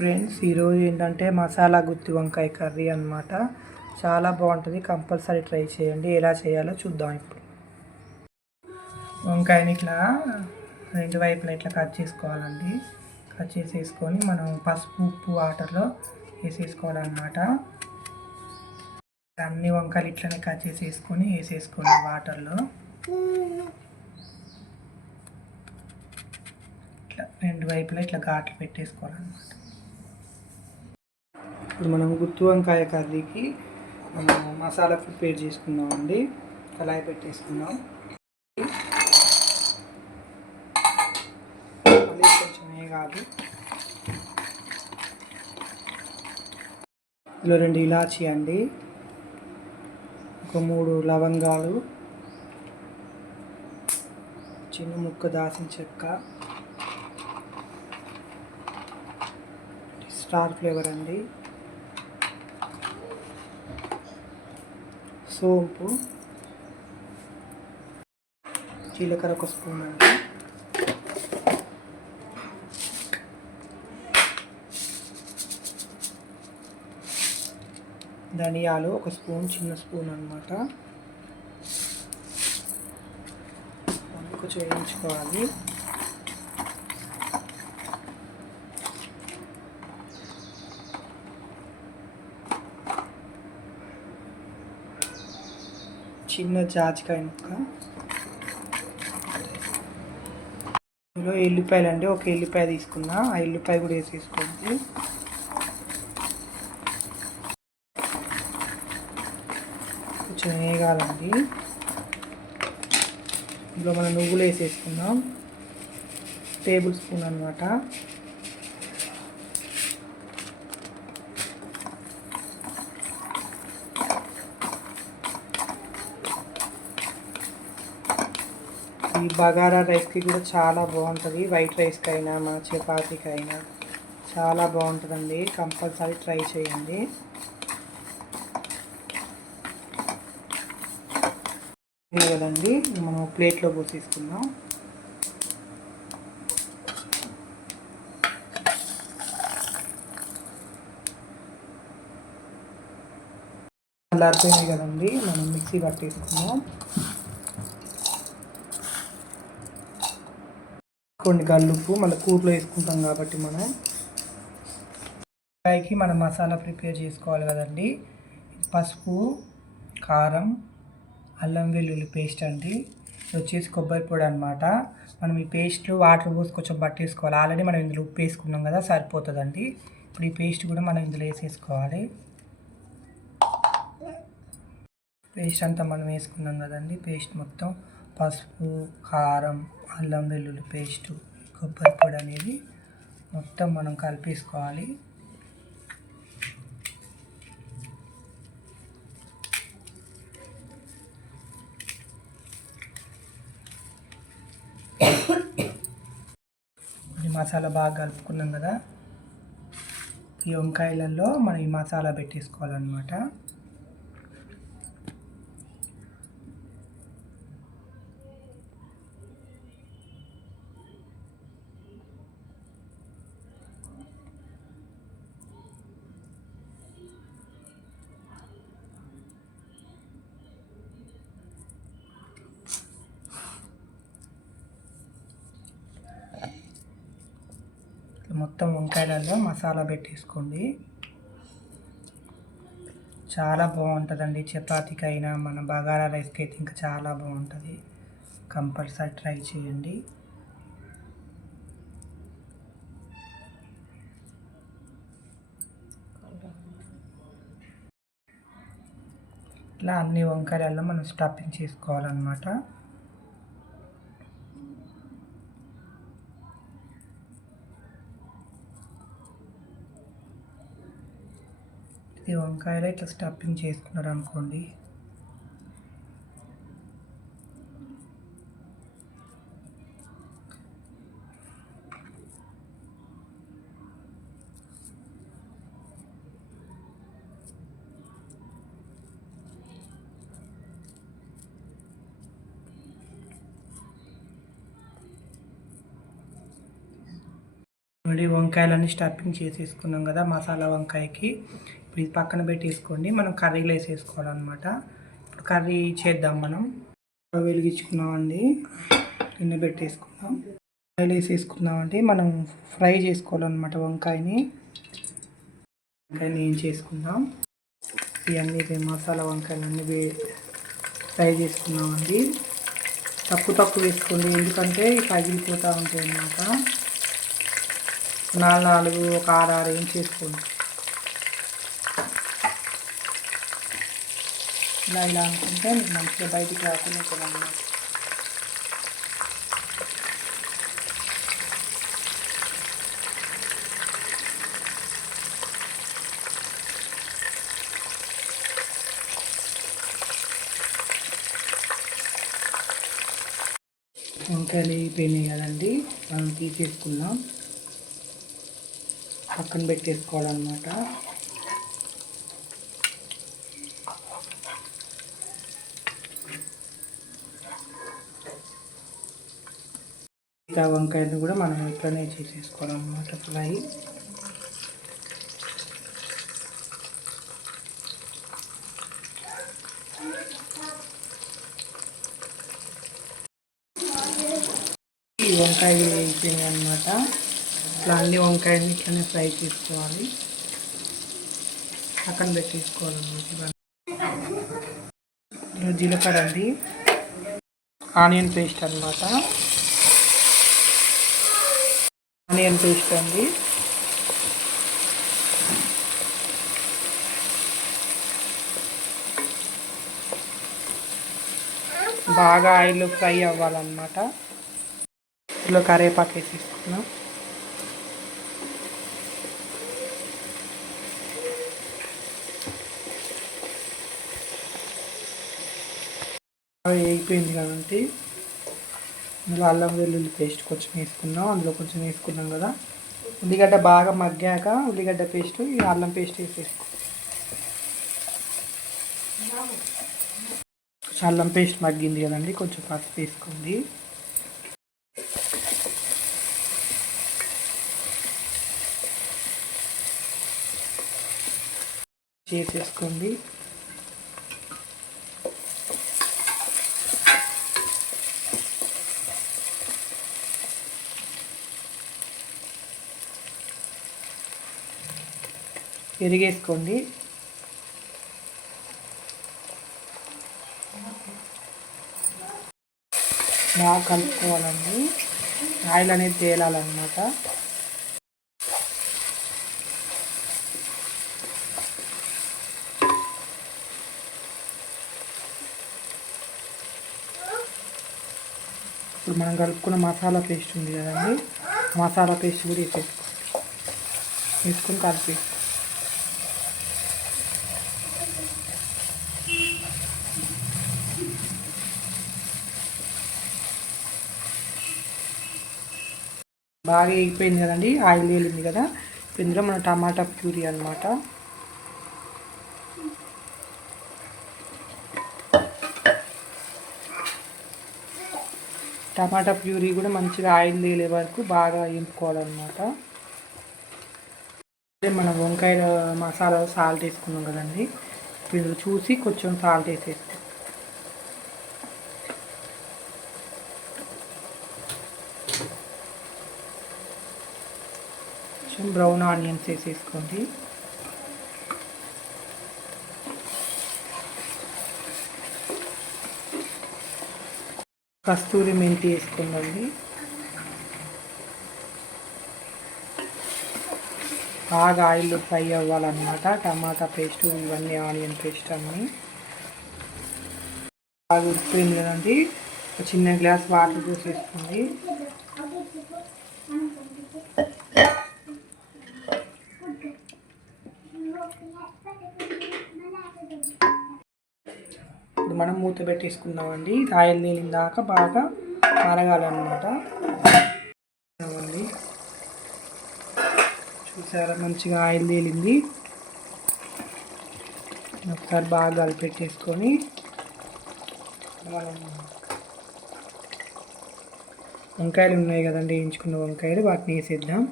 Friends ఈరోజు ఏంటంటే మసాలా గుత్తి వంకాయ కర్రీ అన్నమాట. చాలా బాగుంటుంది. కంపల్సరీ ట్రై చేయండి. ఎలా చేయాలో చూద్దాం ఇప్పుడు. వంకాయని ఇట్లా రెండు వైపులా ఇట్లా కట్ చేసుకోవాలండి. కట్ చేసేసుకొని మనం పసుపు ఉప్పు వాటర్లో వేసేసుకోవాలన్నమాట. అన్ని వంకాయలు ఇట్లనే కట్ చేసేసుకొని వేసేసుకోండి వాటర్లో. ఇట్లా రెండు వైపులా ఇట్లా ఘాట్లు పెట్టేసుకోవాలన్నమాట. ఇప్పుడు మనం గుత్తి వంకాయ కర్రీకి మనం మసాలా ప్రిపేర్ చేసుకుందామండి. కళాయి పెట్టేసుకుందాం. మళ్ళీ కొంచెం ఏ కాదు. ఇందులో రెండు ఇలాచీ అండి. ఒక మూడు లవంగాలు. చిన్న ముక్క దాసిన చెక్క. స్టార్ ఫ్లేవర్ అండి. సోంపు జీలకర్ర ఒక స్పూన్ అండి. ధనియాలు ఒక స్పూన్ చిన్న స్పూన్ అనమాట కొంచెం వేయించుకోవాలి. చిన్న జాజికాయ ముక్క. ఇందులో ఎల్లిపాయలు అండి. ఒక ఎల్లిపాయ తీసుకున్నా ఆ ఎల్లిపాయ కూడా వేసేసుకోండి. కొంచెం వేగాలండి. ఇందులో మనం నువ్వులు వేసేసుకుందాం. టేబుల్ స్పూన్ అనమాట ఈ బగారా రైస్కి కూడా చాలా బాగుంటుంది. వైట్ రైస్కి అయినా మన చపాతీకి అయినా చాలా బాగుంటుందండి. కంపల్సరీ ట్రై చేయండి. కదండి మనం ప్లేట్లో పోసేసుకుందాం చల్లారిపోయింది కదండి మనం మిక్సీ పట్టేసుకుందాం. కొన్ని గల్లుప్పు మళ్ళీ కూరలో వేసుకుంటాం కాబట్టి మనం. ఫ్రైకి మనం మసాలా ప్రిపేర్ చేసుకోవాలి కదండి. పసుపు కారం అల్లం వెల్లుల్లి పేస్ట్ అండి. ఇది వచ్చేసి కొబ్బరి పొడి అనమాట మనం ఈ పేస్ట్లో వాటర్ పోసి కొంచెం పట్టేసుకోవాలి. ఆల్రెడీ మనం ఇందులో ఉప్పు వేసుకున్నాం కదా సరిపోతుందండి. ఇప్పుడు ఈ పేస్ట్ కూడా మనం ఇందులో వేసేసుకోవాలి. పేస్ట్ అంతా మనం వేసుకున్నాం కదండి పేస్ట్ మొత్తం. పసుపు కారం అల్లం వెల్లుల్లి పేస్టు కొబ్బరి పొడి అనేది మొత్తం మనం కలిపేసుకోవాలి. ఈ మసాలా బాగా కలుపుకున్నాం కదా. ఈ వంకాయలలో మనం ఈ మసాలా పెట్టేసుకోవాలన్నమాట. మొత్తం వంకాయలలో మసాలా పెట్టేసుకోండి. చాలా బాగుంటుందండి. చపాతీకి అయినా మన బగారా రైస్కి అయితే ఇంకా చాలా బాగుంటుంది. కంపల్సరీ ట్రై చేయండి. ఇట్లా అన్ని వంకాయలలో మనం స్టఫింగ్ చేసుకోవాలన్నమాట. ఈ వంకాయలో ఇట్లా స్టఫింగ్ చేసుకున్నారు అనుకోండి వంకాయలన్నీ స్టఫింగ్ చేసేసుకున్నాం కదా మసాలా వంకాయకి. ఇది పక్కన పెట్టేసుకోండి. మనం కర్రీలో వేసేసుకోవాలన్నమాట ఇప్పుడు కర్రీ చేద్దాం మనం. వెలిగించుకున్నామండి. గిన్నె పెట్టేసుకున్నాం ఆయిల్ వేసేసుకున్నామండి మనం ఫ్రై చేసుకోవాలన్నమాట వంకాయని. వంకాయని ఏం చేసుకుందాం. ఇవన్నీ మసాలా వంకాయలు అన్నీ ఫ్రై చేసుకున్నామండి తక్కువ తక్కువ వేసుకోండి. ఎందుకంటే పగిలిపోతూ ఉంటాయి అన్నమాట నాలుగు నాలుగు ఒక ఆరు ఆరు ఏం చేసుకోండి. ఇలా ఇలా అనుకుంటే మీకు మంచిగా బయటికి రాకుండా అన్నమాట వంకాయలు అయిపోయినాయి కదండి మనం తీసేసుకుందాం పక్కన పెట్టేసుకోవాలన్నమాట మిగతా వంకాయలు కూడా మనం ఇట్లనే చేసేసుకోవాలన్నమాట ఫ్రై. ఈ వంకాయ వేయించినాయి అనమాట ఇట్లా అన్ని వంకాయని ఇట్లనే ఫ్రై చేసుకోవాలి. పక్కన పెట్టేసుకోవాలన్నమాట జీలకర్ర అండి. ఆనియన్ పేస్ట్ అనమాట ఆనియన్ పేస్ట్ అండి బాగా ఆయిల్ ఫ్రై అవ్వాలన్నమాట. ఇందులో కరేపాకు వేసేసుకున్నాం వేగిపోయింది కాబట్టి ఇందులో అల్లం వెల్లుల్లి పేస్ట్ కొంచెం వేసుకున్నాం. అందులో కొంచెం వేసుకున్నాం కదా. ఉల్లిగడ్డ బాగా మగ్గాక ఉల్లిగడ్డ పేస్ట్ ఈ అల్లం పేస్ట్ వేసేసుకో. అల్లం పేస్ట్ మగ్గింది కదండి కొంచెం పసుపు వేసుకోండి. చేసేసుకోండి. పెరిగేసుకోండి బాగా కలుపుకోవాలండి. ఆయిల్ అనేది తేలాలన్నమాట. ఇప్పుడు మనం కలుపుకున్న మసాలా పేస్ట్ ఉంది కదండి. మసాలా పేస్ట్ కూడా వేసేసుకోండి. వేసుకుని కలిపి బాగా వేగిపోయింది కదండి ఆయిల్ వేలింది కదా ఇందులో మన టమాటా ప్యూరీ అనమాట టమాటా ప్యూరీ కూడా మంచిగా ఆయిల్ తేలే వరకు బాగా వేపుకోవాలన్నమాట మనం వంకాయ మసాలా సాల్ట్ వేసుకున్నాం కదండి ఇప్పుడు చూసి కొంచెం సాల్ట్ వేసేస్తాం కొంచెం బ్రౌన్ ఆనియన్స్ వేసేసుకోండి. కస్తూరి మెంతి వేసుకుందండి. బాగా ఆయిల్ ఫ్రై అవ్వాలన్నమాట. టమాటా పేస్ట్ ఇవన్నీ ఆనియన్ పేస్ట్ అన్నీ. బాగా ఉడిపోయింది కదండి. ఒక చిన్న గ్లాస్ వాటర్ పోసేసుకోండి. మనం మూత పెట్టేసుకుందామండి. ఆయిల్ నీళ్ళ దాకా బాగా మరగాలన్నమాట. అండి చూసారా? మంచిగా ఆయిల్ తేలింది ఒకసారి బాగా కలిపెట్టేసుకొని మనం వంకాయలు ఉన్నాయి కదండి వేయించుకున్న వంకాయలు వాటిని వేసేద్దాం.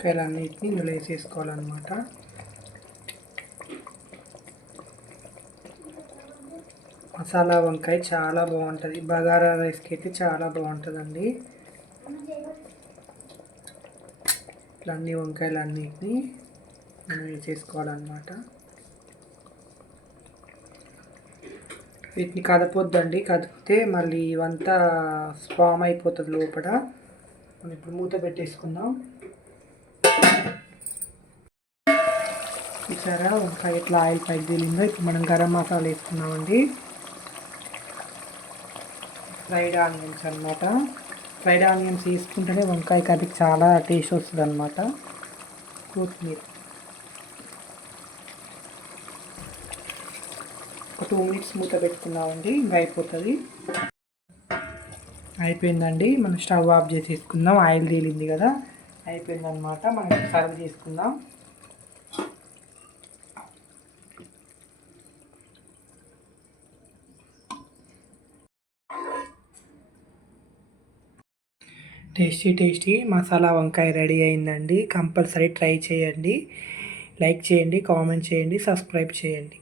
వంకాయలన్నిటిని ఇందులో వేసేసుకోవాలన్నమాట. మసాలా వంకాయ చాలా బాగుంటుంది. బగారా రైస్కి అయితే చాలా బాగుంటుందండి. ఇట్లా అన్ని వంకాయలు అన్నిటిని మనం వేసేసుకోవాలన్నమాట. వీటిని కదపొద్దండి. కదిపితే మళ్ళీ ఇవంతా స్పామ్ అయిపోతుంది లోపల. మనం ఇప్పుడు మూత పెట్టేసుకుందాం. చూసారా? వంకాయ ఇట్లా ఆయిల్ పైకి తేలిందో ఇప్పుడు మనం గరం మసాలా వేసుకున్నామండి ఫ్రైడ్ ఆనియన్స్ అనమాట ఫ్రైడ్ ఆనియన్స్ వేసుకుంటేనే వంకాయ కర్రీకి చాలా టేస్ట్ వస్తుంది అనమాట కొత్తిమీర. ఒక టూ మినిట్స్ మూత పెట్టుకున్నామండి ఇంకా అయిపోతుంది. అయిపోయిందండి. మనం స్టవ్ ఆఫ్ చేసేసుకుందాం. ఆయిల్ తేలింది కదా. అయిపోయిందనమాట మనం సర్వ్ చేసుకుందాం. టేస్టీ టేస్టీ మసాలా వంకాయ రెడీ అయిందండి. కంపల్సరీ ట్రై చేయండి. లైక్ చేయండి కామెంట్ చేయండి సబ్స్క్రైబ్ చేయండి.